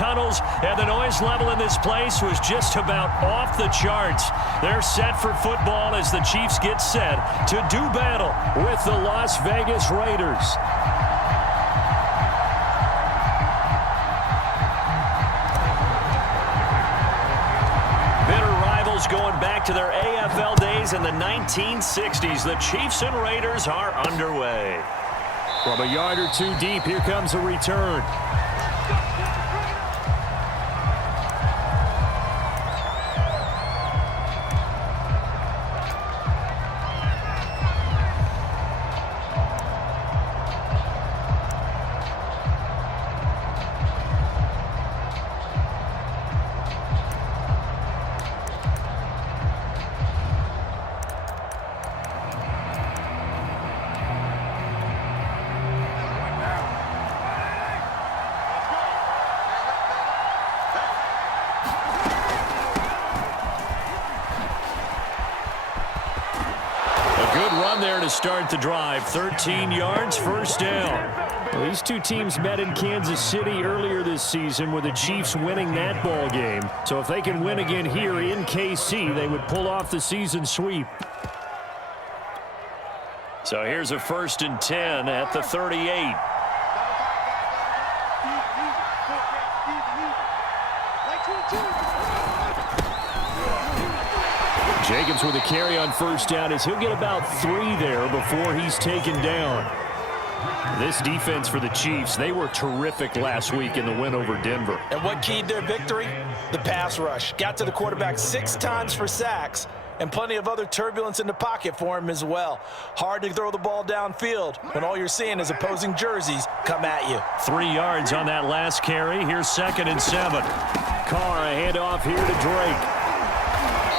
tunnels, and the noise level in this place was just about off the charts. They're set for football as the Chiefs get set to do battle with the Las Vegas Raiders. Bitter rivals going back to their AFL days in the 1960s. The Chiefs and Raiders are underway. From a yard or two deep, here comes a return. There to start the drive. 13 yards, first down. Well, these two teams met in Kansas City earlier this season with the Chiefs winning that ball game. So if they can win again here in KC, they would pull off the season sweep. So here's a 1st and 10 at the 38. Jacobs with a carry on first down as he'll get about 3 there before he's taken down. This defense for the Chiefs, they were terrific last week in the win over Denver. And what keyed their victory? The pass rush. Got to the quarterback 6 times for sacks and plenty of other turbulence in the pocket for him as well. Hard to throw the ball downfield when all you're seeing is opposing jerseys come at you. 3 yards on that last carry. Here's 2nd and 7. Carr, a handoff here to Drake.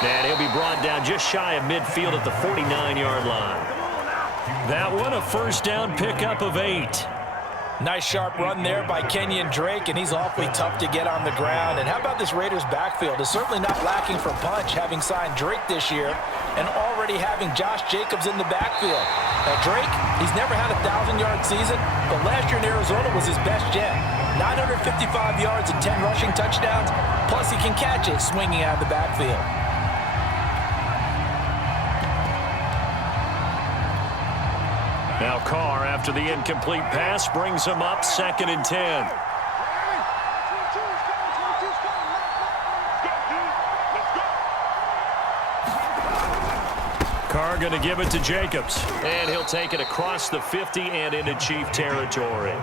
And he'll be brought down just shy of midfield at the 49-yard line. That one, a first down pickup of 8. Nice sharp run there by Kenyon Drake, and he's awfully tough to get on the ground. And how about this Raiders backfield? It's certainly not lacking for punch, having signed Drake this year and already having Josh Jacobs in the backfield. Now Drake, he's never had a 1,000-yard season, but last year in Arizona was his best yet. 955 yards and 10 rushing touchdowns, plus he can catch it swinging out of the backfield. Now Carr, after the incomplete pass, brings him up 2nd and 10. Carr going to give it to Jacobs. And he'll take it across the 50 and into Chief territory.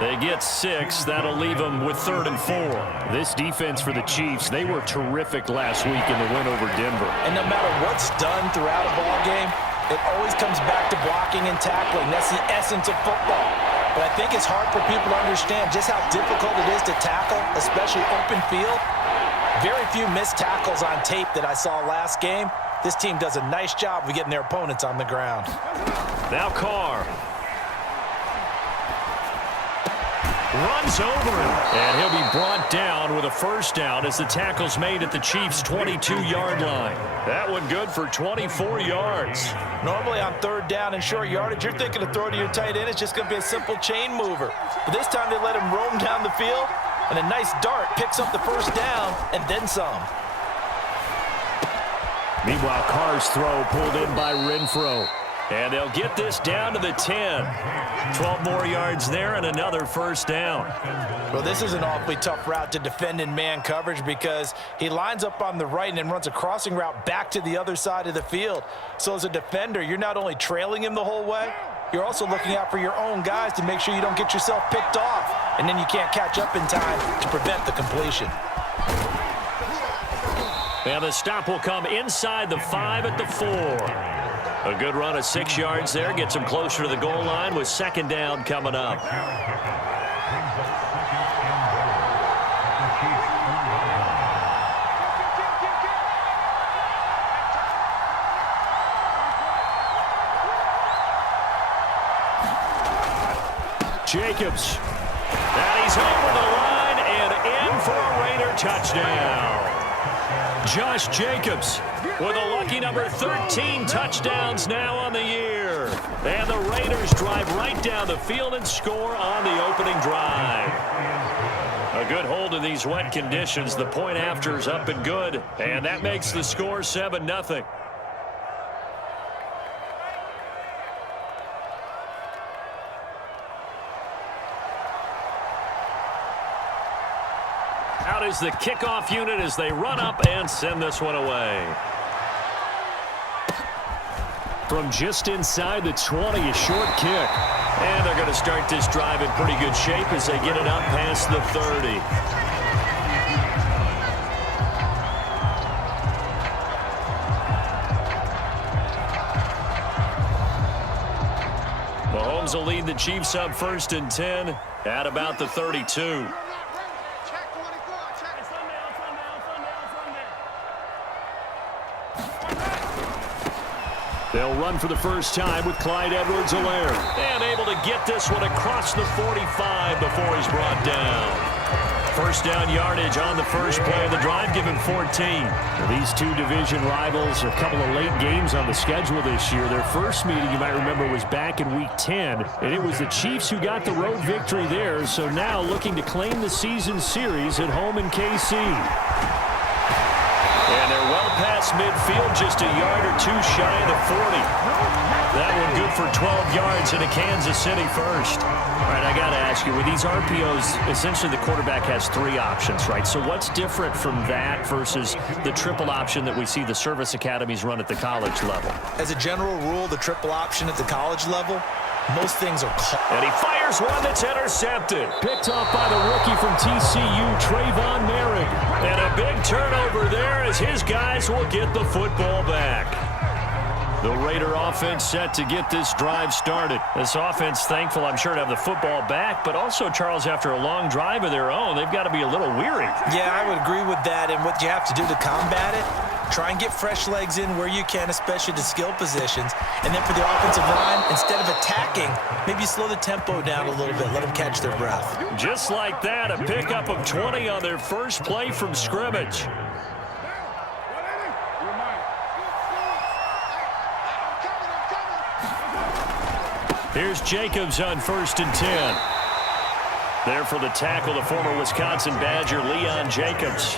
They get 6. That'll leave them with 3rd and 4. This defense for the Chiefs, they were terrific last week in the win over Denver. And no matter what's done throughout a ball game, it always comes back to blocking and tackling. That's the essence of football. But I think it's hard for people to understand just how difficult it is to tackle, especially open field. Very few missed tackles on tape that I saw last game. This team does a nice job of getting their opponents on the ground. Now Carr runs over him, and he'll be brought down with a first down as the tackle's made at the Chiefs' 22-yard line. That one good for 24 yards. Normally on 3rd down and short yardage, you're thinking to throw to your tight end. It's just going to be a simple chain mover. But this time they let him roam down the field, and a nice dart picks up the first down and then some. Meanwhile, Carr's throw pulled in by Renfro. And they'll get this down to the 10. 12 more yards there and another first down. Well, this is an awfully tough route to defend in man coverage because he lines up on the right and then runs a crossing route back to the other side of the field. So as a defender, you're not only trailing him the whole way, you're also looking out for your own guys to make sure you don't get yourself picked off. And then you can't catch up in time to prevent the completion. And the stop will come inside the 5 at the 4. A good run of 6 yards there. Gets him closer to the goal line with 2nd down coming up. Jacobs. And he's over the line and in for a Raider touchdown. Josh Jacobs with a lucky number 13 touchdowns now on the year. And the Raiders drive right down the field and score on the opening drive. A good hold in these wet conditions. The point after is up and good, and that makes the score 7-0. Out is the kickoff unit as they run up and send this one away. From just inside the 20, a short kick. And they're going to start this drive in pretty good shape as they get it up past the 30. Mahomes will lead the Chiefs up 1st and 10 at about the 32. They'll run for the first time with Clyde Edwards-Helaire. And able to get this one across the 45 before he's brought down. First down yardage on the first play of the drive, give him 14. These two division rivals, a couple of late games on the schedule this year. Their first meeting, you might remember, was back in Week 10. And it was the Chiefs who got the road victory there. So now looking to claim the season series at home in KC. And they're well past midfield, just a yard or two shy of the 40. That one good for 12 yards into Kansas City first. All right, I got to ask you, with these RPOs, essentially the quarterback has 3 options, right? So what's different from that versus the triple option that we see the service academies run at the college level? As a general rule, the triple option at the college level, most things are called. And he fires one that's intercepted. Picked off by the rookie from TCU, Trayvon Merrick. And a big turnover there as his guys will get the football back. The Raider offense set to get this drive started. This offense thankful, I'm sure, to have the football back, but also, Charles, after a long drive of their own, they've got to be a little weary. Yeah, I would agree with that, and what you have to do to combat it, try and get fresh legs in where you can, especially to skill positions. And then for the offensive line, instead of attacking, maybe slow the tempo down a little bit. Let them catch their breath. Just like that, a pickup of 20 on their first play from scrimmage. Here's Jacobs on 1st and 10. There for the tackle, the former Wisconsin Badger, Leon Jacobs.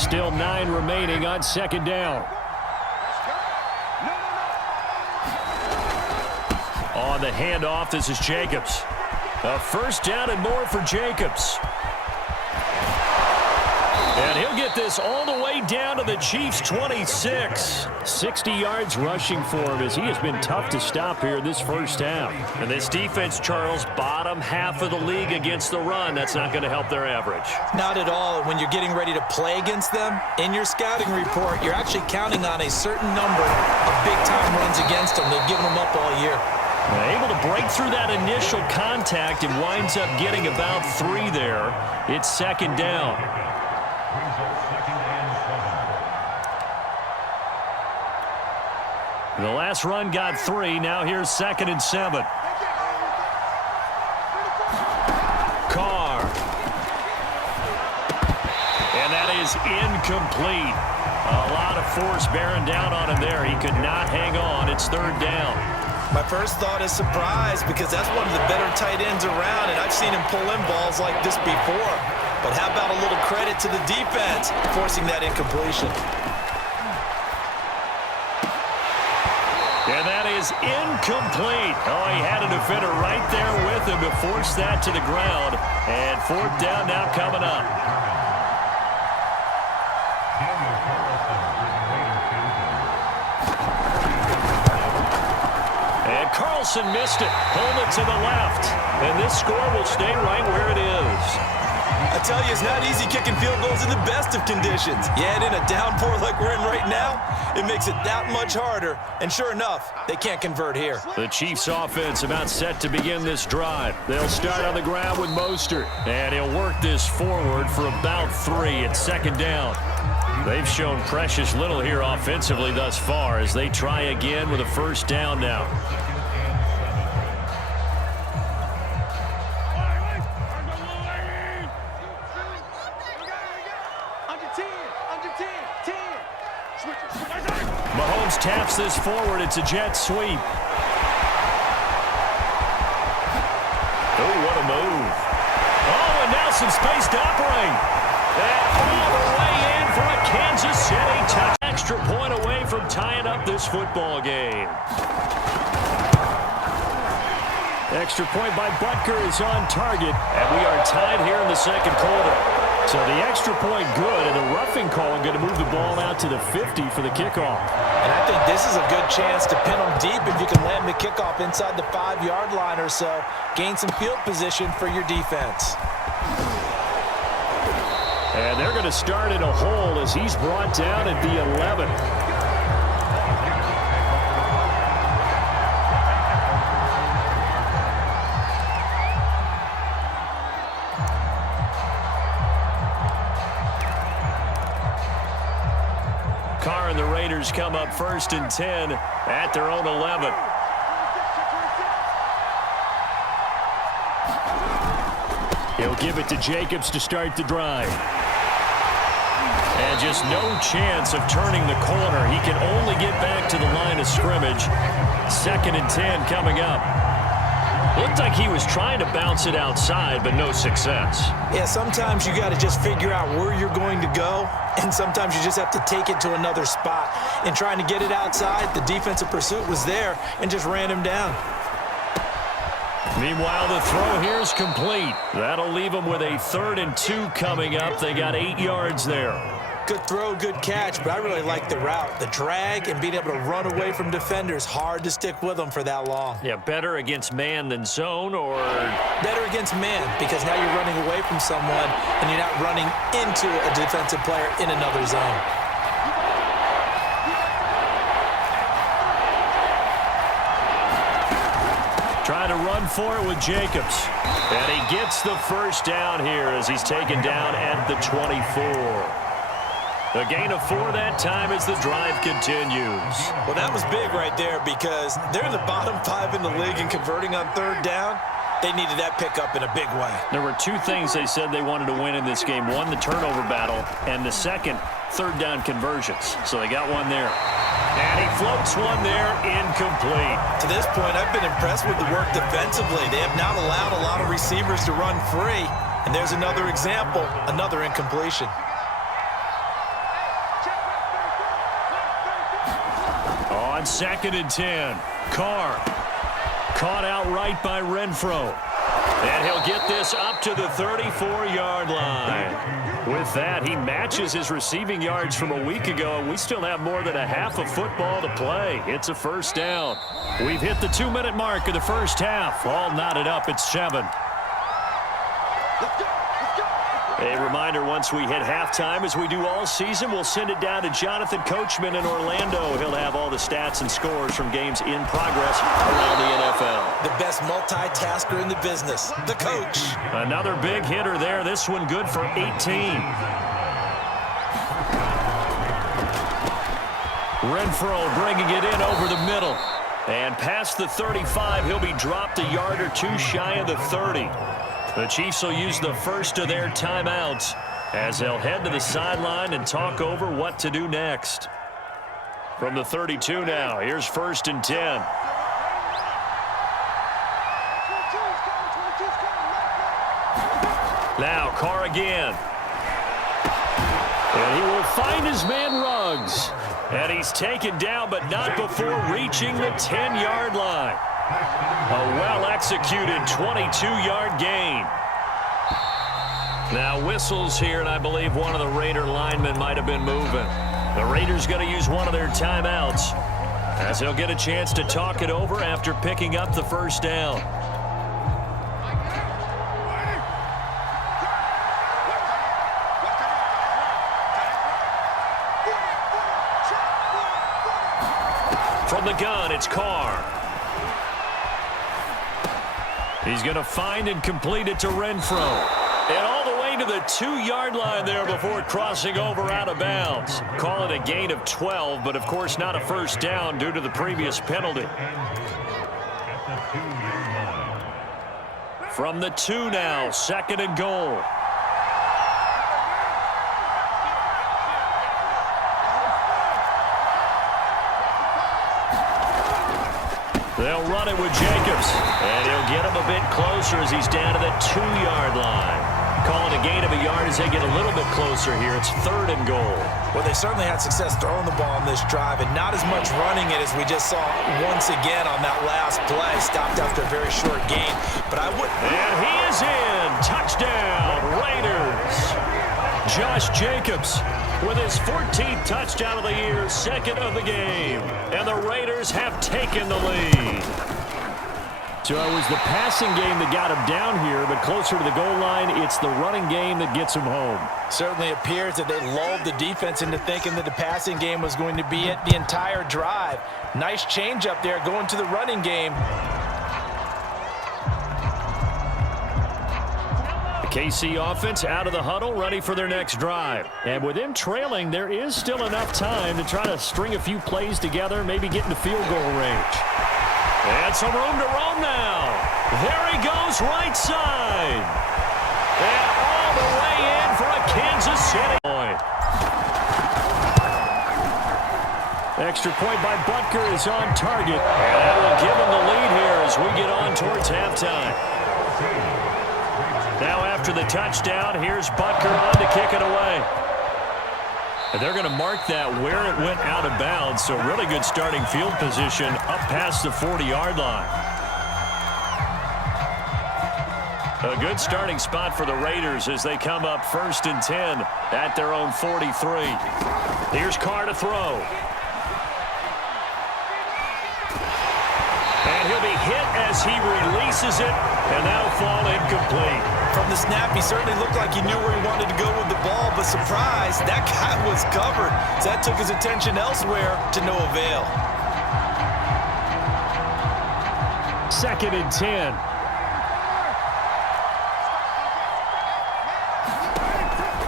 Still 9 remaining on 2nd down. On the handoff, this is Jacobs. A first down and more for Jacobs. And he'll get this all the way down to the Chiefs' 26. 60 yards rushing for him as he has been tough to stop here this first half. And this defense, Charles, bottom half of the league against the run. That's not going to help their average. Not at all. When you're getting ready to play against them, in your scouting report, you're actually counting on a certain number of big-time runs against them. They've given them up all year. Able to break through that initial contact and winds up getting about 3 there. It's 2nd down. The last run got 3. Now here's 2nd and 7. Carr. And that is incomplete. A lot of force bearing down on him there. He could not hang on. It's 3rd down. My first thought is surprise because that's one of the better tight ends around, and I've seen him pull in balls like this before. But how about a little credit to the defense forcing that incompletion? And that is incomplete. Oh, he had a defender right there with him to force that to the ground. And 4th down now coming up. Carlson missed it. Pulled it to the left. And this score will stay right where it is. I tell you, it's not easy kicking field goals in the best of conditions. Yet in a downpour like we're in right now, it makes it that much harder. And sure enough, they can't convert here. The Chiefs offense about set to begin this drive. They'll start on the ground with Mostert. And he'll work this forward for about 3 at 2nd down. They've shown precious little here offensively thus far as they try again with a first down now. Mahomes taps this forward. It's a jet sweep. Oh, what a move. Oh, and now some space to operate. And all the way in for a Kansas City touch. Extra point away from tying up this football game. Extra point by Butker is on target, and we are tied here in the second quarter. So the extra point good, and the roughing call going to move the ball out to the 50 for the kickoff. And I think this is a good chance to pin them deep if you can land the kickoff inside the 5-yard line or so. Gain some field position for your defense. And they're going to start in a hole as he's brought down at the 11. Carr and the Raiders come up 1st and 10 at their own 11. He'll give it to Jacobs to start the drive. And just no chance of turning the corner. He can only get back to the line of scrimmage. 2nd and 10 coming up. Looked like he was trying to bounce it outside, but no success. Yeah, sometimes you got to just figure out where you're going to go, and sometimes you just have to take it to another spot. And trying to get it outside, the defensive pursuit was there and just ran him down. Meanwhile, the throw here is complete. That'll leave them with a 3rd and 2 coming up. They got 8 yards there. Good throw, good catch, but I really like the route. The drag and being able to run away from defenders, hard to stick with them for that long. Yeah, better against man than zone, or? Better against man, because now you're running away from someone and you're not running into a defensive player in another zone. Trying to run for it with Jacobs. And he gets the first down here as he's taken down at the 24. A gain of 4 that time as the drive continues. Well, that was big right there because they're in the bottom 5 in the league and converting on 3rd down. They needed that pickup in a big way. There were 2 things they said they wanted to win in this game. One, the turnover battle, and the second, 3rd down conversions. So they got one there. And he floats one there, incomplete. To this point, I've been impressed with the work defensively. They have not allowed a lot of receivers to run free. And there's another example, another incompletion. On 2nd and 10, Carr caught outright by Renfro. And he'll get this up to the 34-yard line. With that, he matches his receiving yards from a week ago, and we still have more than a half of football to play. It's a 1st down. We've hit the 2-minute mark of the first half. All knotted up at 7. A reminder, once we hit halftime, as we do all season, we'll send it down to Jonathan Coachman in Orlando. He'll have all the stats and scores from games in progress around the NFL. The best multitasker in the business, the coach. Another big hitter there. This one good for 18. Renfro bringing it in over the middle. And past the 35, he'll be dropped a yard or 2 shy of the 30. The Chiefs will use the first of their timeouts as they'll head to the sideline and talk over what to do next. From the 32 now, here's 1st and 10. Now Carr again. And he will find his man Ruggs. And he's taken down, but not before reaching the 10-yard line. A well-executed 22-yard gain. Now whistles here, and I believe one of the Raider linemen might have been moving. The Raiders going to use one of their timeouts as they'll get a chance to talk it over after picking up the 1st down. From the gun, it's Carr. He's going to find and complete it to Renfro. And all the way to the 2-yard line there before crossing over out of bounds. Call it a gain of 12, but of course not a 1st down due to the previous penalty. From the 2 now, 2nd and goal. They'll run it with Jacobs. And he'll get him a bit closer as he's down to the 2-yard line. Calling a gain of a yard as they get a little bit closer here. It's 3rd and goal. Well, they certainly had success throwing the ball on this drive and not as much running it as we just saw once again on that last play. Stopped after a very short gain. But I would. And he is in. Touchdown, Raiders. Josh Jacobs with his 14th touchdown of the year, 2nd of the game. And the Raiders have taken the lead. So it was the passing game that got him down here, but closer to the goal line, it's the running game that gets him home. Certainly appears that they lulled the defense into thinking that the passing game was going to be it the entire drive. Nice change up there going to the running game. The KC offense out of the huddle, ready for their next drive. And with them trailing, there is still enough time to try to string a few plays together, maybe get into field goal range. And some room to roam now. There he goes, right side. And all the way in for a Kansas City point. Extra point by Butker is on target. And that will give him the lead here as we get on towards halftime. Now after the touchdown, here's Butker on to kick it away. And they're going to mark that where it went out of bounds, so really good starting field position up past the 40-yard line. A good starting spot for the Raiders as they come up 1st and 10 at their own 43. Here's Carr to throw. And he'll be hit as he releases it, and that'll fall incomplete. From the snap, he certainly looked like he knew where he wanted to go with the ball, but surprise, that guy was covered. So that took his attention elsewhere to no avail. 2nd and 10.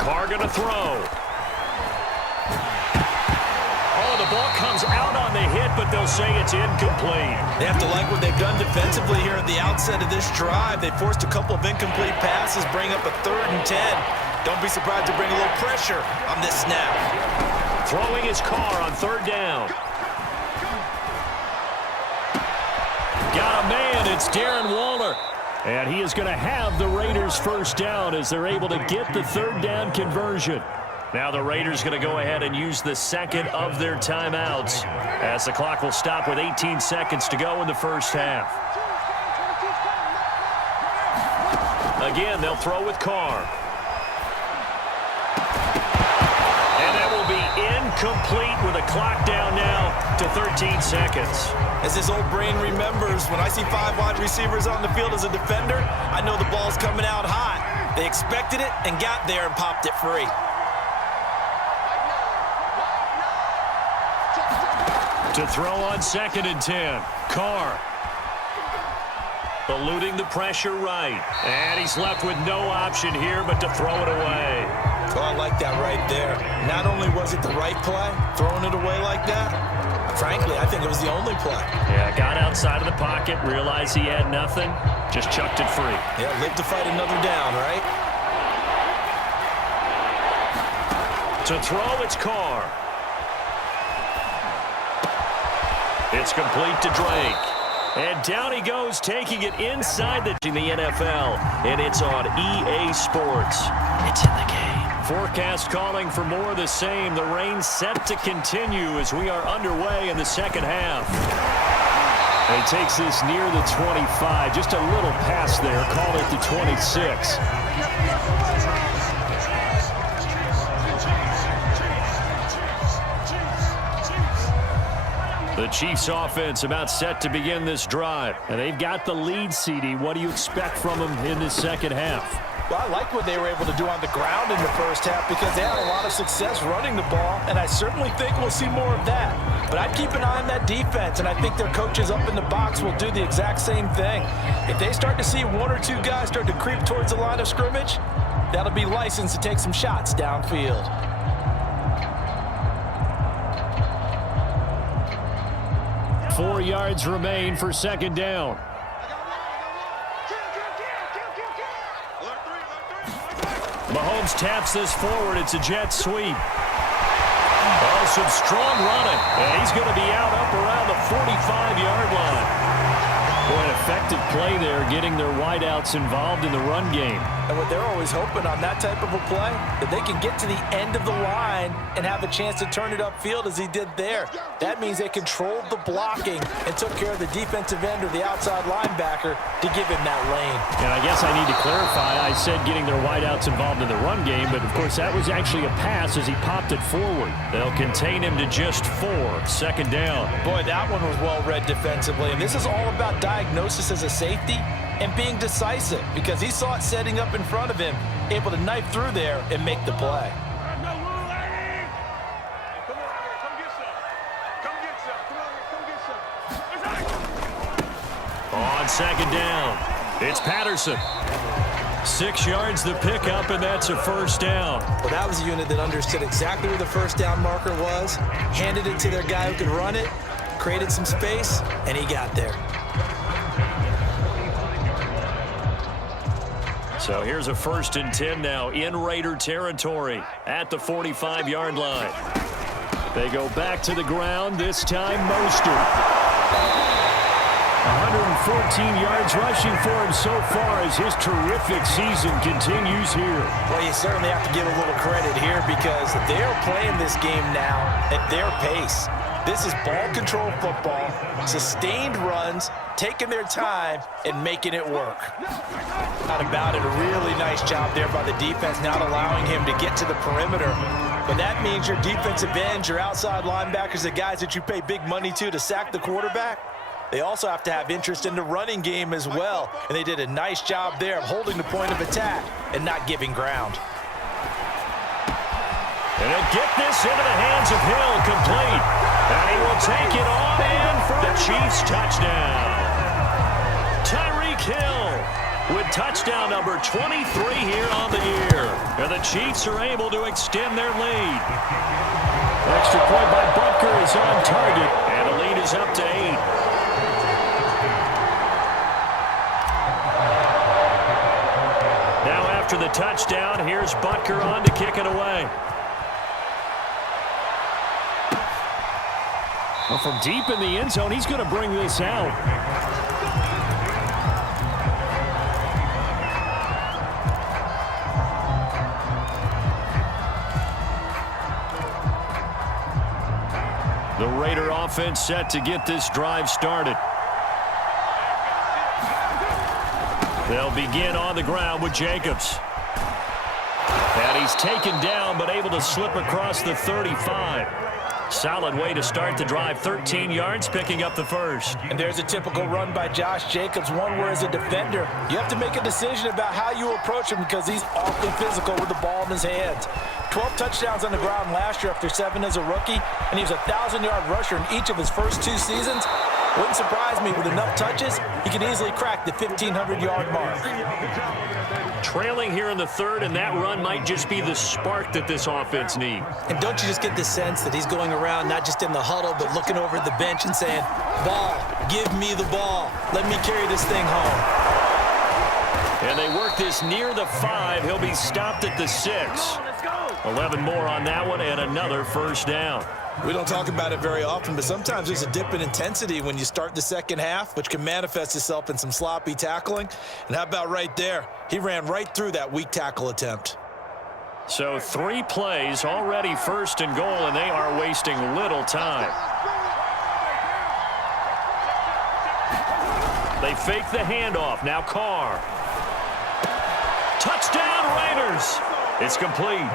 Carr gonna throw. Oh, the ball comes out on the hit, but they'll say it's incomplete. They have to like what they've done defensively here at the outset of this drive. They forced a couple of incomplete passes, bring up a 3rd and 10. Don't be surprised to bring a little pressure on this snap. Throwing his Carr on 3rd down. Got a man, it's Darren Waller. And he is going to have the Raiders 1st down as they're able to get the 3rd down conversion. Now the Raiders going to go ahead and use the 2nd of their timeouts as the clock will stop with 18 seconds to go in the 1st half. Again, they'll throw with Carr. And that will be incomplete with a clock down now to 13 seconds. As this old brain remembers, when I see 5 wide receivers on the field as a defender, I know the ball's coming out hot. They expected it and got there and popped it free. To throw on 2nd and 10. Carr. Eluding the pressure right. And he's left with no option here but to throw it away. Oh, I like that right there. Not only was it the right play, throwing it away like that, frankly, I think it was the only play. Yeah, got outside of the pocket, realized he had nothing, just chucked it free. Yeah, live to fight another down, right? To throw, it's Carr. It's complete to Drake. And down he goes, taking it inside the NFL. And it's on EA Sports. It's in the game. Forecast calling for more of the same. The rain set to continue as we are underway in the 2nd half. And he takes this near the 25. Just a little pass there. Call it the 26. The Chiefs offense about set to begin this drive. And they've got the lead, CD. What do you expect from them in this 2nd half? Well, I like what they were able to do on the ground in the 1st half because they had a lot of success running the ball, and I certainly think we'll see more of that. But I'd keep an eye on that defense, and I think their coaches up in the box will do the exact same thing. If they start to see 1 or 2 guys start to creep towards the line of scrimmage, that'll be licensed to take some shots downfield. 4 yards remain for 2nd down. Mahomes taps this forward. It's a jet sweep. Oh, some strong running. And he's going to be out up around the 45-yard line. Boy, an effective play there, getting their wideouts involved in the run game. And what they're always hoping on that type of a play, that they can get to the end of the line and have a chance to turn it upfield as he did there. That means they controlled the blocking and took care of the defensive end or the outside linebacker to give him that lane. And I guess I need to clarify, I said getting their wideouts involved in the run game, but of course that was actually a pass as he popped it forward. They'll contain him to just 4. Second down. Boy, that one was well read defensively, and this is all about diagnosis as a safety and being decisive because he saw it setting up in front of him, able to knife through there and make the play. On second down, it's Patterson. 6 yards the pickup, and that's a first down. Well, that was a unit that understood exactly where the first down marker was, handed it to their guy who could run it, created some space, and he got there. So here's a 1st and 10 now in Raider territory at the 45-yard line. They go back to the ground, this time Mostert. 114 yards rushing for him so far as his terrific season continues here. Well, you certainly have to give a little credit here because they're playing this game now at their pace. This is ball control football, sustained runs, taking their time and making it work. Not about it, a really nice job there by the defense, not allowing him to get to the perimeter. But that means your defensive ends, your outside linebackers, the guys that you pay big money to sack the quarterback, they also have to have interest in the running game as well. And they did a nice job there of holding the point of attack and not giving ground. And he'll get this into the hands of Hill, complete. And he will take it on in for the Chiefs touchdown. Tyreek Hill with touchdown number 23 here on the year. And the Chiefs are able to extend their lead. Extra point by Butker is on target, and the lead is up to 8. Now after the touchdown, here's Butker on to kick it away. Well, from deep in the end zone, he's going to bring this out. The Raider offense set to get this drive started. They'll begin on the ground with Jacobs. And he's taken down, but able to slip across the 35. Solid way to start the drive. 13 yards, picking up the first. And there's a typical run by Josh Jacobs, one where as a defender, you have to make a decision about how you approach him because he's awfully physical with the ball in his hands. 12 touchdowns on the ground last year after 7 as a rookie, and he was a 1,000-yard rusher in each of his first 2 seasons. Wouldn't surprise me with enough touches, he can easily crack the 1,500-yard mark. Trailing here in the third, and that run might just be the spark that this offense needs. And don't you just get the sense that he's going around not just in the huddle, but looking over at the bench and saying, ball, give me the ball. Let me carry this thing home. And they work this near the 5. He'll be stopped at the 6. 11 more on that one, and another first down. We don't talk about it very often, but sometimes there's a dip in intensity when you start the second half, which can manifest itself in some sloppy tackling. And how about right there? He ran right through that weak tackle attempt. So 3 plays, already first and goal, and they are wasting little time. They fake the handoff. Now Carr. Touchdown Raiders. It's complete.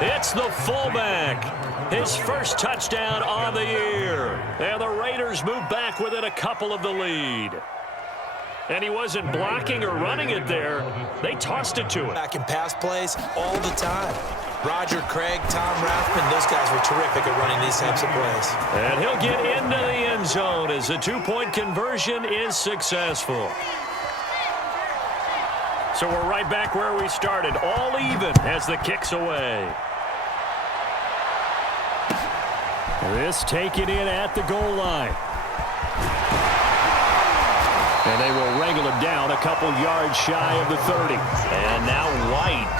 It's the fullback. His first touchdown on the year. And the Raiders move back within a couple of the lead. And he wasn't blocking or running it there. They tossed it to him. Back in pass plays all the time. Roger Craig, Tom Rathman, those guys were terrific at running these types of plays. And he'll get into the end zone as the 2-point conversion is successful. So we're right back where we started, all even as the kick's away. This taken in at the goal line. And they will wrangle him down a couple yards shy of the 30. And now White.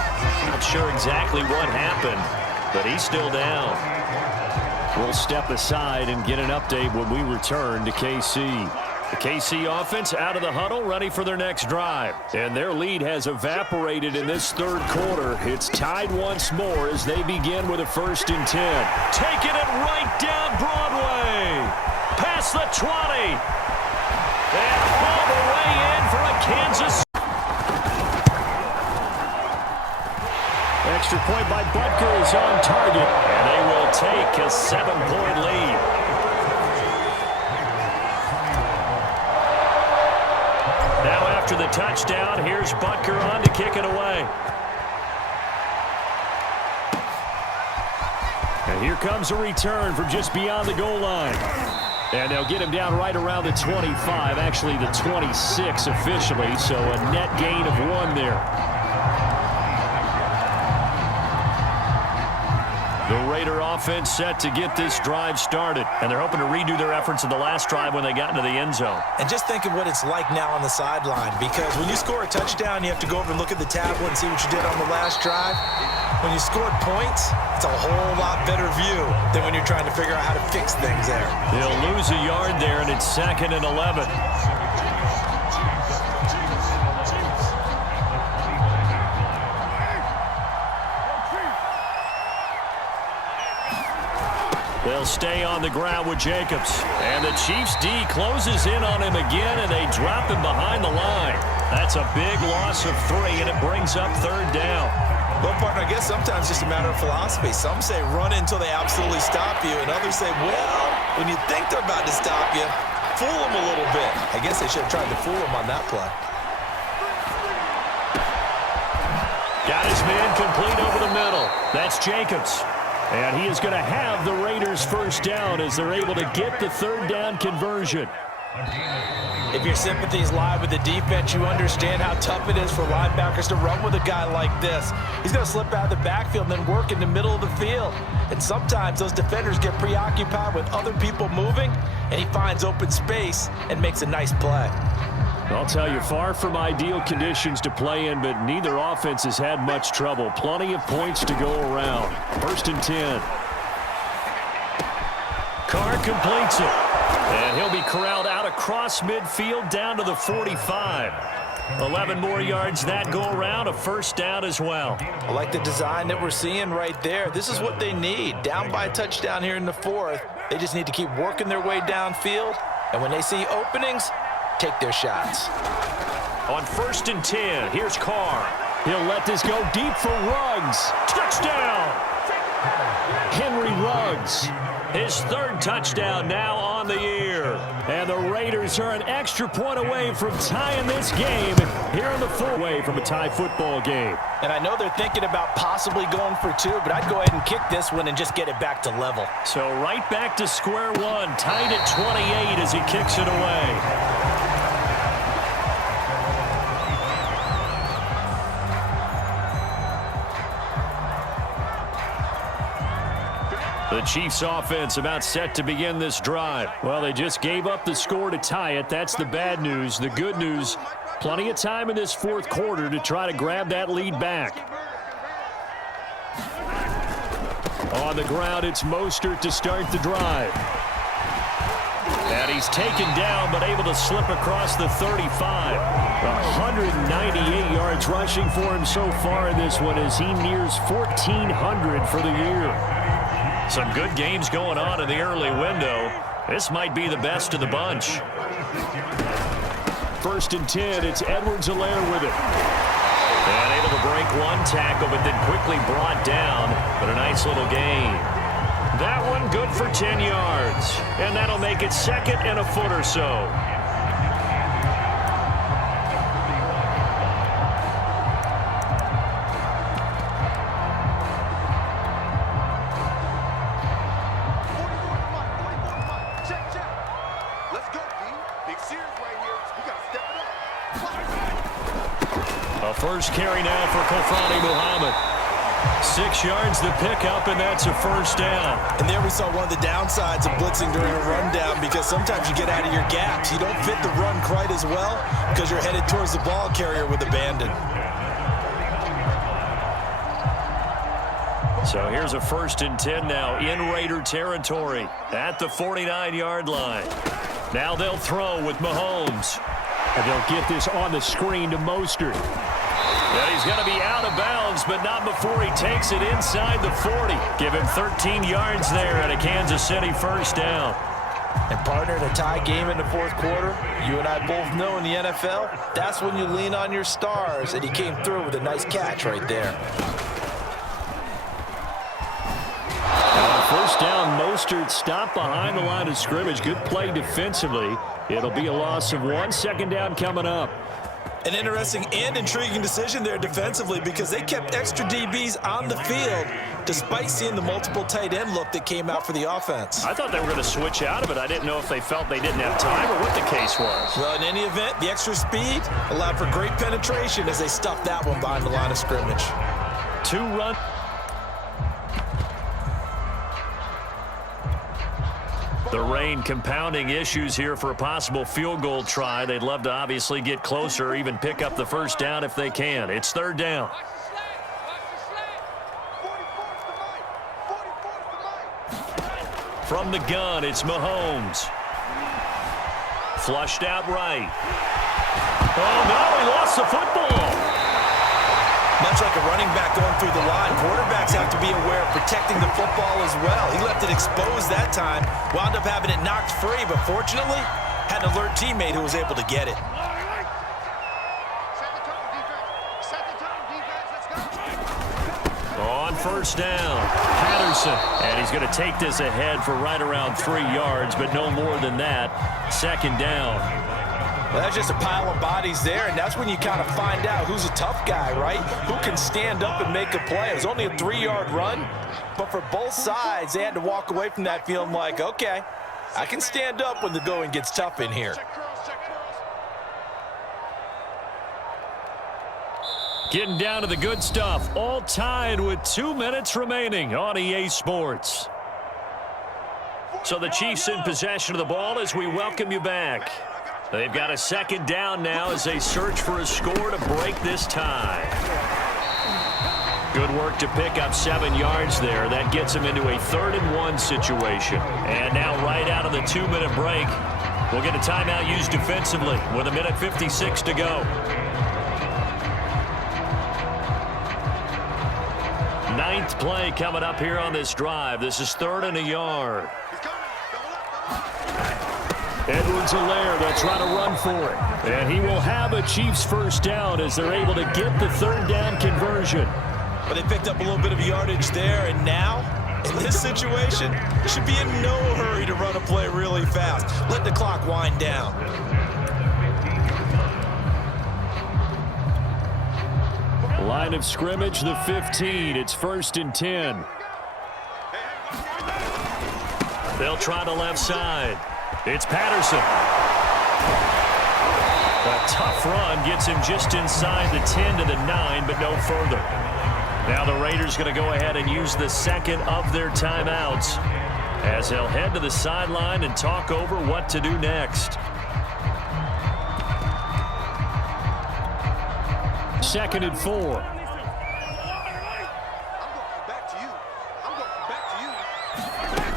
Not sure exactly what happened, but he's still down. We'll step aside and get an update when we return to KC. The KC offense out of the huddle, ready for their next drive. And their lead has evaporated in this third quarter. It's tied once more as they begin with a 1st and 10. Taking it right down Broadway. Past the 20. And all the way in for a Kansas. Extra point by Butker is on target. And they will take a 7-point lead. Now after the touchdown, here's Butker on to kick it away. And here comes a return from just beyond the goal line. And they'll get him down right around the 25, actually the 26 officially, so a net gain of 1 there. The Raider offense set to get this drive started, and they're hoping to redo their efforts in the last drive when they got into the end zone. And just think of what it's like now on the sideline, because when you score a touchdown, you have to go over and look at the tablet and see what you did on the last drive. When you scored points, it's a whole lot better view than when you're trying to figure out how to fix things there. They'll lose a yard there, and it's 2nd and 11. They'll stay on the ground with Jacobs. And the Chiefs D closes in on him again, and they drop him behind the line. That's a big loss of 3, and it brings up 3rd down. Well, partner, I guess sometimes it's just a matter of philosophy. Some say run until they absolutely stop you, and others say, well, when you think they're about to stop you, fool them a little bit. I guess they should have tried to fool him on that play. Got his man complete over the middle. That's Jacobs. And he is going to have the Raiders' 1st down as they're able to get the 3rd down conversion. If your sympathies lie with the defense, you understand how tough it is for linebackers to run with a guy like this. He's going to slip out of the backfield and then work in the middle of the field. And sometimes those defenders get preoccupied with other people moving, and he finds open space and makes a nice play. I'll tell you, far from ideal conditions to play in, but neither offense has had much trouble. Plenty of points to go around. 1st and 10. Carr completes it. And he'll be corralled out across midfield down to the 45. 11 more yards that go around, a 1st down as well. I like the design that we're seeing right there. This is what they need. Down by a touchdown here in the 4th. They just need to keep working their way downfield. And when they see openings, take their shots. On 1st and 10, here's Carr. He'll let this go deep for Ruggs. Touchdown! Henry Ruggs. His 3rd touchdown now on the year. And the Raiders are an extra point away from tying this game here on the full way from a tie football game. And I know they're thinking about possibly going for 2, but I'd go ahead and kick this one and just get it back to level. So right back to square one, tied at 28 as he kicks it away. The Chiefs offense about set to begin this drive. Well, they just gave up the score to tie it. That's the bad news. The good news, plenty of time in this 4th quarter to try to grab that lead back. On the ground, it's Mostert to start the drive. And he's taken down, but able to slip across the 35. 198 yards rushing for him so far in this one as he nears 1,400 for the year. Some good games going on in the early window. This might be the best of the bunch. 1st and 10, it's Edwards-Helaire with it. And able to break 1 tackle, but then quickly brought down. But a nice little gain. That one good for 10 yards. And that'll make it 2nd and a foot or so. A 1st carry now for Kofani Muhammad. 6 yards the pickup, and that's a 1st down. And there we saw one of the downsides of blitzing during a rundown, because sometimes you get out of your gaps. You don't fit the run quite as well because you're headed towards the ball carrier with abandon. So here's a 1st and 10 now in Raider territory at the 49-yard line. Now they'll throw with Mahomes. And they'll get this on the screen to Mostert. Yeah, he's going to be out of bounds, but not before he takes it inside the 40. Give him 13 yards there at a Kansas City first down. And partner, in a tie game in the fourth quarter, you and I both know in the NFL, that's when you lean on your stars, and he came through with a nice catch right there. First down, Mostert stopped behind the line of scrimmage. Good play defensively. It'll be a loss of 1. Second down coming up. An interesting and intriguing decision there defensively because they kept extra DBs on the field despite seeing the multiple tight end look that came out for the offense. I thought they were going to switch out of it. I didn't know if they felt they didn't have time or what the case was. Well, in any event, the extra speed allowed for great penetration as they stuffed that one behind the line of scrimmage. 2 run. The rain compounding issues here for a possible field goal try. They'd love to obviously get closer or even pick up the first down if they can. It's third down. From the gun, it's Mahomes. Flushed out right. Oh, no, he lost the football. Much like a running back going through the line, quarterbacks have to be aware of protecting the football as well. He left it exposed that time, wound up having it knocked free, but fortunately, had an alert teammate who was able to get it. On first down, Patterson. And he's going to take this ahead for right around 3 yards, but no more than that. Second down. Well, that's just a pile of bodies there, and that's when you kind of find out who's a tough guy, right? Who can stand up and make a play. It was only a 3-yard run, but for both sides, they had to walk away from that feeling like, okay, I can stand up when the going gets tough in here. Getting down to the good stuff, all tied with 2 minutes remaining on EA Sports. So the Chiefs in possession of the ball as we welcome you back. They've got a second down now as they search for a score to break this tie. Good work to pick up 7 yards there. That gets them into a 3rd-and-1 situation. And now right out of the 2-minute break, we'll get a timeout used defensively with 1:56 to go. 9th play coming up here on this drive. This is 3rd and a yard. Edwards-Helaire, they'll try to run for it. And he will have a Chiefs first down as they're able to get the 3rd down conversion. But they picked up a little bit of yardage there, and now, in this situation, should be in no hurry to run a play really fast. Let the clock wind down. Line of scrimmage, the 15. It's 1st and 10. They'll try the left side. It's Patterson. A tough run gets him just inside the 10 to the 9, but no further. Now the Raiders going to go ahead and use the second of their timeouts as they'll head to the sideline and talk over what to do next. 2nd and 4.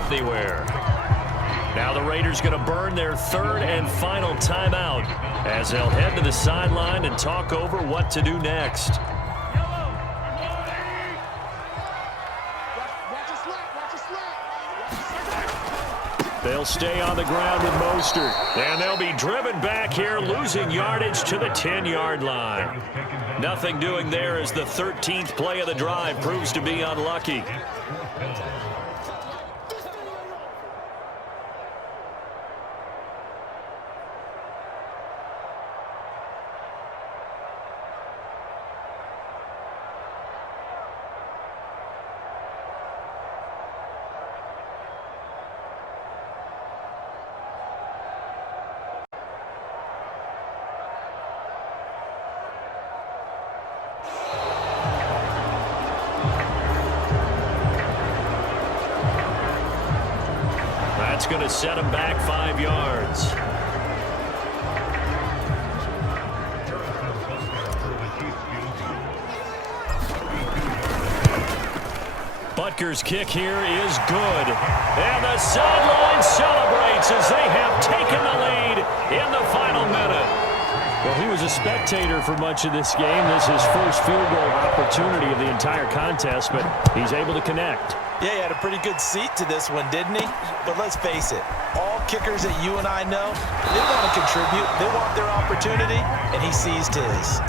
Anywhere. Now the Raiders going to burn their 3rd and final timeout as they'll head to the sideline and talk over what to do next. They'll stay on the ground with Mostert. And they'll be driven back here, losing yardage to the 10-yard line. Nothing doing there as the 13th play of the drive proves to be unlucky. That's going to set him back 5 yards. Butker's kick here is good. And the sideline celebrates as they have taken the lead in the final minute. Well, he was a spectator for much of this game. This is his first field goal opportunity of the entire contest, but he's able to connect. Yeah, he had a pretty good seat to this one, didn't he? But let's face it, all kickers that you and I know, they want to contribute. They want their opportunity, and he seized his.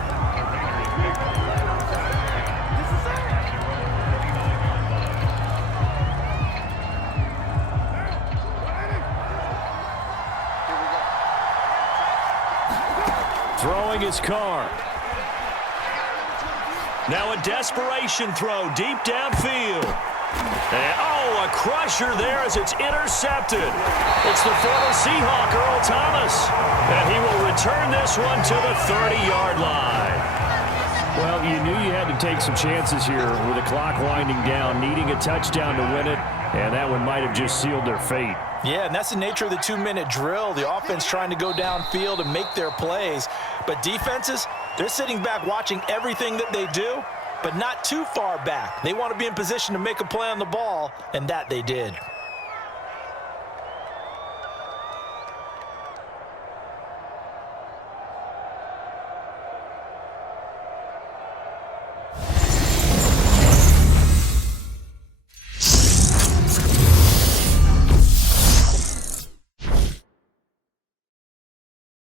Throwing his car. Now a desperation throw deep downfield. And, oh, a crusher there as it's intercepted. It's the former Seahawk, Earl Thomas. And he will return this one to the 30-yard line. Well, you knew you had to take some chances here with the clock winding down, needing a touchdown to win it, and that one might have just sealed their fate. Yeah, and that's the nature of the 2-minute drill. The offense trying to go downfield and make their plays. But defenses, they're sitting back watching everything that they do, but not too far back. They want to be in position to make a play on the ball, and that they did.